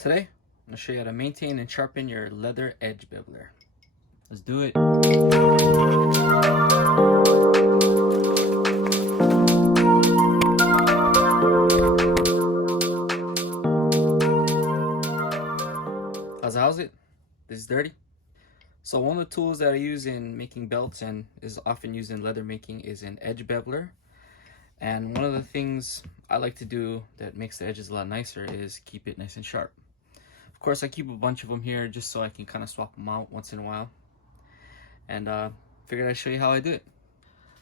Today, I'm going to show you how to maintain and sharpen your leather edge beveler. Let's do it. How's it? This is dirty. So one of the tools that I use in making belts and is often used in leather making is an edge beveler. And one of the things I like to do that makes the edges a lot nicer is keep it nice and sharp. Of course, I keep a bunch of them here just so I can kind of swap them out once in a while. And figured I'd show you how I do it.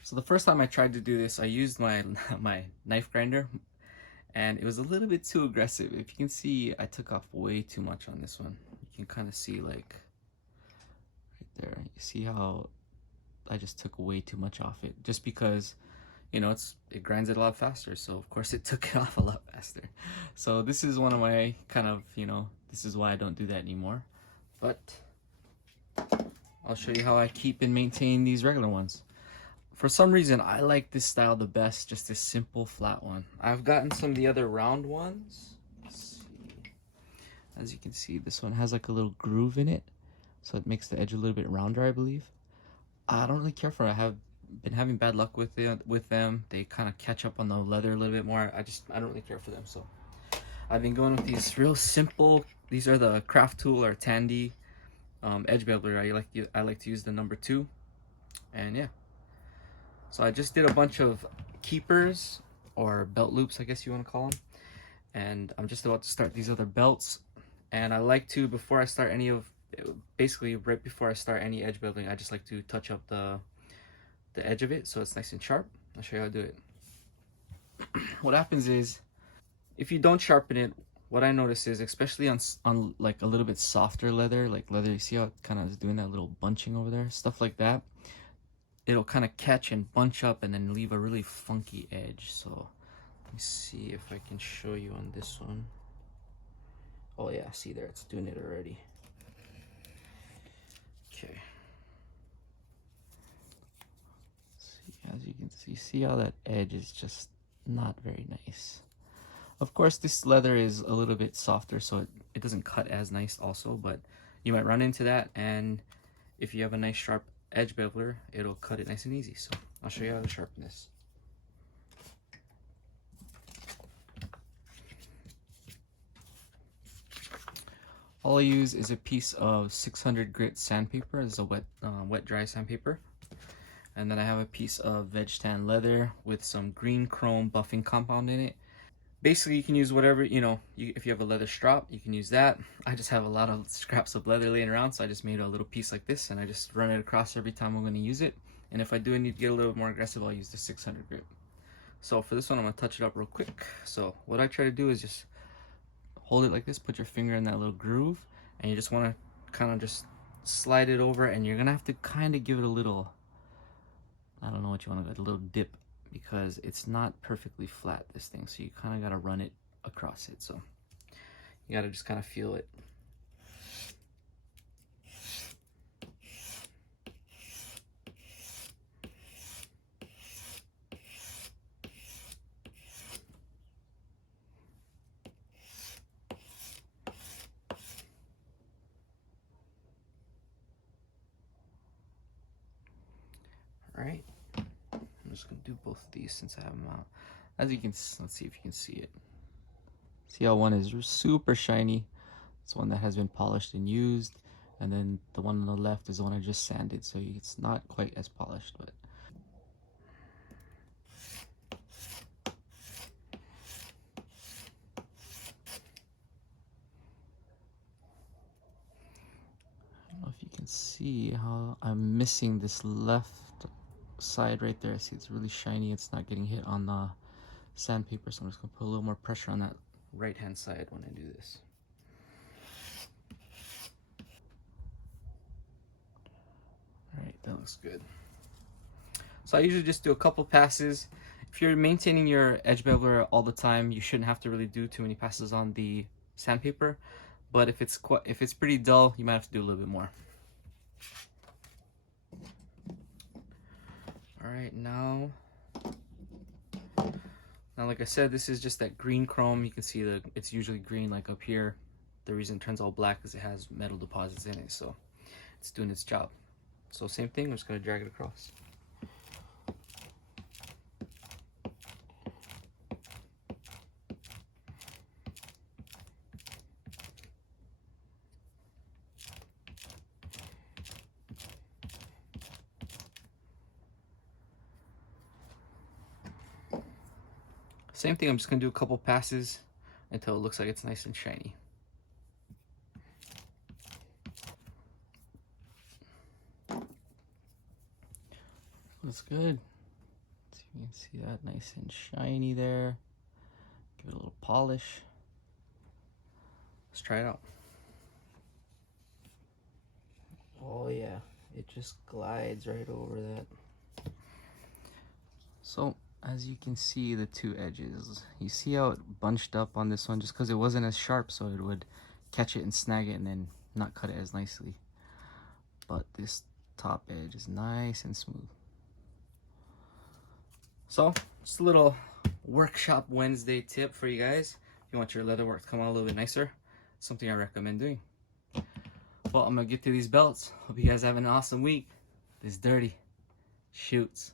So the first time I tried to do this, I used my my knife grinder, and it was a little bit too aggressive. If you can see, I took off way too much on this one. You can kind of see, like, right there. You see how I just took way too much off it, just because, you know, it grinds it a lot faster. So of course it took it off a lot faster. So this is one of my kind of, this is why I don't do that anymore. But I'll show you how I keep and maintain these regular ones. For some reason, I like this style the best, just this simple flat one. I've gotten some of the other round ones. Let's see. As you can see, this one has like a little groove in it, so it makes the edge a little bit rounder, I believe. I don't really care for it. I have been having bad luck with them. They kind of catch up on the leather a little bit more. I don't really care for them, so I've been going with these real simple. These are the Craft Tool or Tandy edge beveler. I like to use the number 2, and yeah. So I just did a bunch of keepers or belt loops, I guess you want to call them, and I'm just about to start these other belts. And I like to, before I start basically right before I start any edge beveling, I just like to touch up the edge of it so it's nice and sharp. I'll show you how to do it. What happens is, if you don't sharpen it, what I notice is, especially on like a little bit softer leather, like leather, you see how it kind of is doing that little bunching over there, stuff like that, it'll kind of catch and bunch up and then leave a really funky edge. So let me see if I can show you on this one. Oh yeah, see there, it's doing it already. Okay. See, as you can see how that edge is just not very nice. Of course, this leather is a little bit softer, so it doesn't cut as nice also, but you might run into that, and if you have a nice sharp edge beveler, it'll cut it nice and easy. So I'll show you how to sharpen this. All I use is a piece of 600 grit sandpaper. This is a wet dry sandpaper. And then I have a piece of veg tan leather with some green chrome buffing compound in it. Basically, you can use whatever, if you have a leather strap, you can use that. I just have a lot of scraps of leather laying around, so I just made a little piece like this, and I just run it across every time I'm going to use it. And if I do need to get a little more aggressive, I'll use the 600 grit. So for this one, I'm going to touch it up real quick. So what I try to do is just hold it like this, put your finger in that little groove, and you just want to kind of just slide it over, and you're going to have to kind of give it a little, I don't know what you want to do, a little dip, because it's not perfectly flat, this thing, so you kind of got to run it across it. So you got to just kind of feel it. All right, I'm just gonna do both of these since I have them out. As you can, let's see if you can see it. See how one is super shiny? It's one that has been polished and used, and then the one on the left is the one I just sanded, so it's not quite as polished, but I don't know if you can see how I'm missing this left side right there. See, it's really shiny. It's not getting hit on the sandpaper, so I'm just gonna put a little more pressure on that right hand side when I do this. All right, that looks good. So I usually just do a couple passes. If you're maintaining your edge beveler all the time, you shouldn't have to really do too many passes on the sandpaper. But if it's pretty dull, you might have to do a little bit more. All right, now like I said, this is just that green chrome. You can see it's usually green like up here. the reason it turns all black is it has metal deposits in it, so it's doing its job. So same thing, we're just going to drag it across. Same thing, I'm just going to do a couple passes until it looks like it's nice and shiny. Looks good. So you can see that nice and shiny there. Give it a little polish. Let's try it out. Oh yeah, it just glides right over that. So as you can see, the two edges, you see how it bunched up on this one just because it wasn't as sharp, so it would catch it and snag it and then not cut it as nicely. But this top edge is nice and smooth. So just a little workshop Wednesday tip for you guys. If you want your leather work to come out a little bit nicer, something I recommend doing. Well, I'm gonna get through these belts. Hope you guys have an awesome week. This dirty shoots.